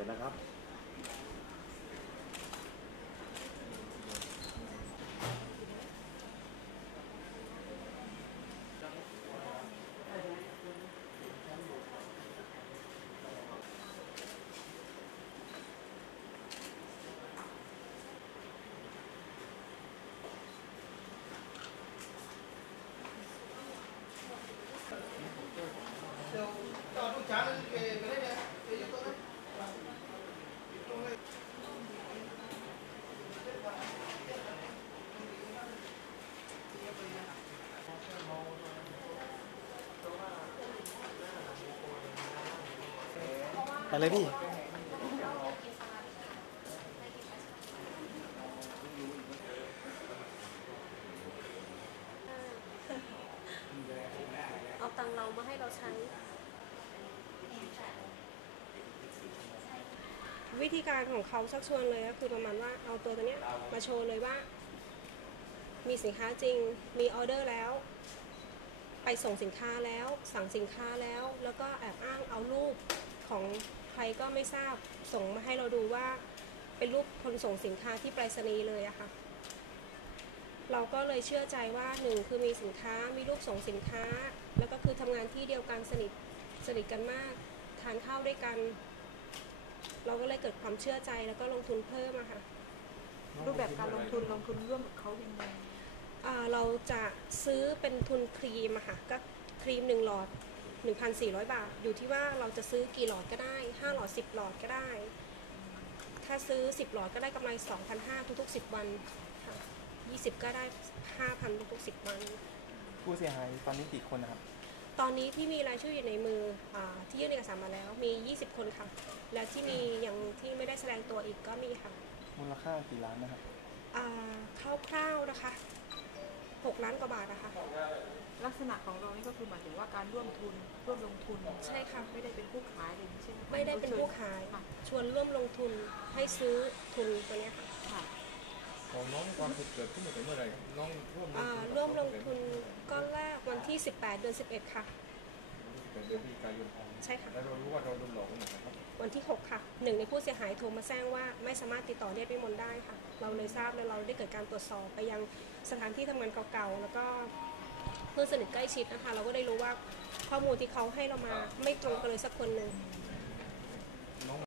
ดี๋ยวนะครับ ไปเลยพี่เอาตังเรามาให้เราใช้ วิธีการของเขาชักชวนเลยก็คือประมาณว่าเอาตัวตัวเนี้ยมาโชว์เลยว่า มีสินค้าจริงมีออเดอร์แล้ว ไปส่งสินค้าแล้ว สั่งสินค้าแล้ว แล้วก็แอบอ้างเอารูปของใคร ก็ไม่ทราบส่งมาให้เราดูว่า เป็นรูปคนส่งสินค้าที่ไปรษณีย์เลยอะค่ะ เราก็เลยเชื่อใจว่าหนึ่งคือมีสินค้ามีรูปส่งสินค้า แล้วก็คือทำงานที่เดียวกันสนิทสนิทกันมากทานข้าวด้วยกัน เราก็เลยเกิดความเชื่อใจแล้วก็ลงทุนเพิ่มอะค่ะรูปแบบการลงทุนลงทุนร่วมกับเขายังไงอ่าเราจะซื้อเป็นทุนครีมอะค่ะก็ครีม1หลอด 1,400 บาท อยู่ที่ว่าเราจะซื้อกี่หลอดก็ได้ 5 หลอด 10 หลอดก็ได้ ถ้าซื้อ 10 หลอดก็ได้กำไร 2,500 ทุก ๆ 10 วันค่ะ20 ก็ได้ 5,000 ทุก ๆ 10 วัน ผู้เสียหายตอนนี้กี่คนนะครับ ตอนนี้ที่มีรายชื่ออยู่ในมืออาที่ยื่นเอกสารมาแล้วมี 20 คนค่ะ และที่มียังที่ไม่ได้แสดงตัวอีกก็มีค่ะ มูลค่ากี่ล้านนะครับอ่าคร่าวๆนะคะ 6 ล้านกว่าบาทนะคะลัก ษณะของเรานี่ก็คือหมายถึงว่าการร่วมทุนร่วมลงทุนใช่ค่ะ ไม่ได้เป็นผู้ขายอะไรอย่างนี้ใช่ไหมคะไม่ได้เป็นผู้ขาย ค่ะชวนร่วมลงทุนให้ซื้อทุนตัวเนี้ยค่ะค่ะ ของน้องความผิดเกิดขึ้นตั้งแต่เมื่อไหร่ครับน้องร่วมลงอ่าทุนร่วมลงทุนก้อนแรกวันที่ 18 เดือน 11 ค่ะ เป็นเดือนพฤศจิกายนใช่ค่ะ แล้วเรารู้ว่าเราโดนหลอกกันนะครับวันที่ 6 ค่ะหนึ่งในผู้เสียหายโทรมาแจ้งว่าไม่สามารถติดต่อเรียกวิมลได้ค่ะ เราเลยทราบแล้วเราได้เกิดการตรวจสอบไปยังสถานที่ทำงานเก่าๆ แล้วก็ เพื่อนสนิทใกล้ชิดนะคะ เราก็ได้รู้ว่าข้อมูลที่เขาให้เรามาไม่ตรงกันเลยสักคนหนึ่ง